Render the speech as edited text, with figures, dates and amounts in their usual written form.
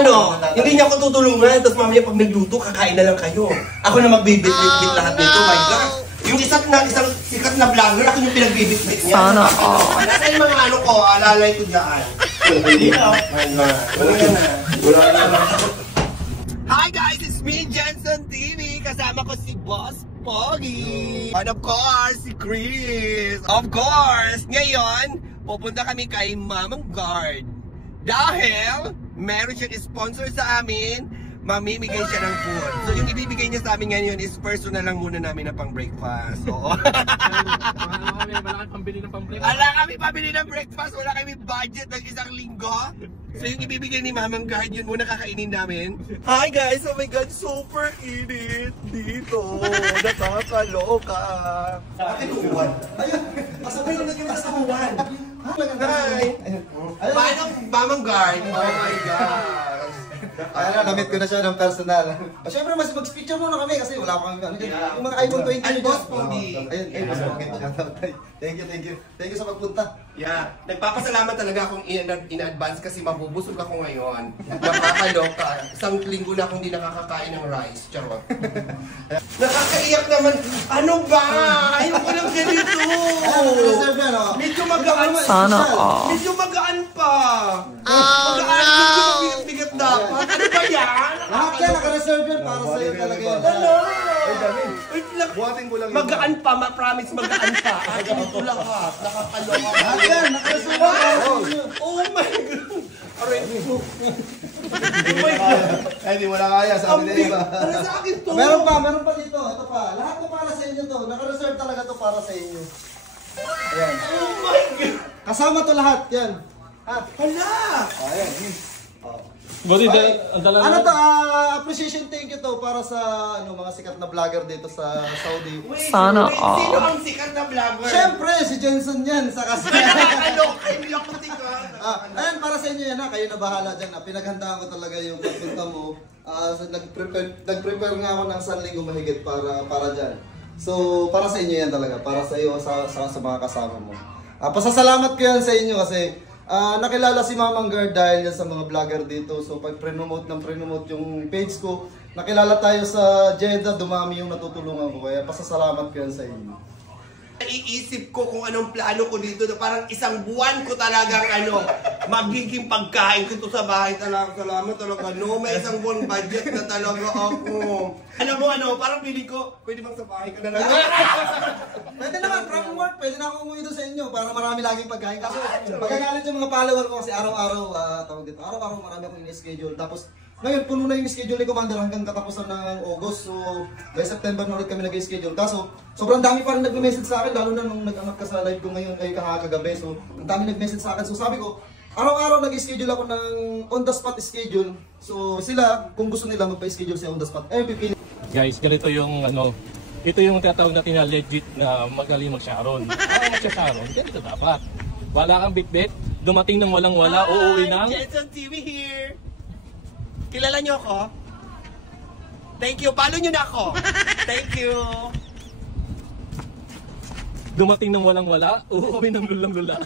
Paano? Hindi niya ako tutulungan, tapos mamaya pag nagluto, kakain na lang kayo. Ako na magbibit-bit lahat nito, my God. Yung isang sikat na vlogger, ako yung pinagbibit-bit niya. Sana all. Nasa yung mga ano ko, alalay ko dyan. Hi guys, it's me, Jensen TV. Kasama ko si Boss Pogi. And of course, si Chris. Of course, ngayon, pupunta kami kay Mamang Guard. Dahil, meron siyang sponsor sa amin, mamimigay siya ng food. So yung ibibigay niya sa amin ngayon is personal lang muna namin na pang breakfast. Oo. Wala kami pambili ng pang-breakfast. Wala kami pabili ng breakfast, wala kami budget ng isang linggo. So yung ibibigay ni Mamang Guard, yun muna kakainin namin. Hi guys! Oh my God, super init dito. Nakakaloka. Sa akin, uwan. Ayun, kasabay na naging sa uwan. Hi! Paano Mamang Guard? Oh my God! Ayun, namit ko na siya ng personal. Siyempre, mas mag-picture muna kami kasi wala pa kami ano dyan. Yung mga iPhone 20 Ay, Boss Pogi. Ayun, Boss Pogi. Thank you. Thank you sa pagpunta. Yeah, nagpapasalamat talaga akong in-advance kasi mabubusog ako ngayon. Nakakaloka. Isang linggo na akong hindi nakakakain ng rice. Charot. Nakakaiyak naman. Ano ba? Ayoko lang ganito. Medyo magaan. Sana all. Medyo magaan pa. Magaan. Medyo mabigat dapat. Ano ba yan? Lahat yan, naka-reserve yan para sa'yo talaga yan. Ano? Wait lang. Buhatin ko lang. Magaan pa, ma-promise magaan pa. Akin ito lahat. Nakakaloka. Lahat yan, naka-reserve yan para sa'yo. Oh my God! Aray ko. Oh my God! Ay, di mo na kaya, sabi na iba. Ano sa akin to? Meron pa dito. Ito pa. Lahat to para sa inyo to. Naka-reserve talaga to para sa inyo. Ayan. Oh my God! Kasama to lahat, yan. Hala! Ayan. Buti ang dala Ano to, appreciation thank you to para sa mga sikat na vlogger dito sa Saudi. Sana all. Sino ang sikat na vlogger? Siyempre, si Jensen yan, sa kasi. Nakakaloka, hindi ako sikat. Ayan, para sa inyo yan ha, kayo na bahala dyan. Pinaghandaan ko talaga yung pagpunta mo. Nag-prepare nga ako ng 1 linggo mahigit para dyan. So, para sa inyo yan talaga, para sa iyo, sa mga kasama mo. Pasasalamat ko yan sa inyo kasi nakilala si Mamang Guard dahil yan sa mga vlogger dito. So pag pre-promote yung page ko, nakilala tayo sa Jeddah, dumami yung natutulungan ko. Kaya pasasalamat ko yan sa inyo. Naiisip ko kung anong plano ko dito na parang isang buwan ko talagang magiging pagkain ko to sa bahay talaga. Salamat talaga. No, may isang buwan budget na talaga ako. Alam mo parang pili ko, pwede bang sa bahay ka na lang? Pwede naman, from work, pwede na ako umuwi doon sa inyo para marami laging pagkain. Kaso magagalit yung mga follower ko kasi araw-araw, tawag dito, araw-araw marami akong in-schedule. Tapos ngayon, puno na yung schedule ni Commander hanggang katapusan ng August. So, by September na ulit kami nag-schedule. Kaso, sobrang dami pa rin nag-message sa akin, lalo na nung nag-angat ka sa live ko ngayon ay kagabi. So, ang dami nag-message sa akin. So, sabi ko, araw-araw nag-schedule ako ng on-the-spot schedule. So, sila, kung gusto nila magpa-schedule siya on-the-spot, pipili. Guys, ganito yung ito yung tinatawag natin na legit na magaling mag-sharon. Mag-sharon, ganito dapat. Wala kang bitbit, dumating ng walang-wala, uuwi ng Jensen TV here! Kilala niyo ako? Thank you. Follow niyo na ako. Thank you. dumating ng walang-wala, uuwi ng lulang-lula.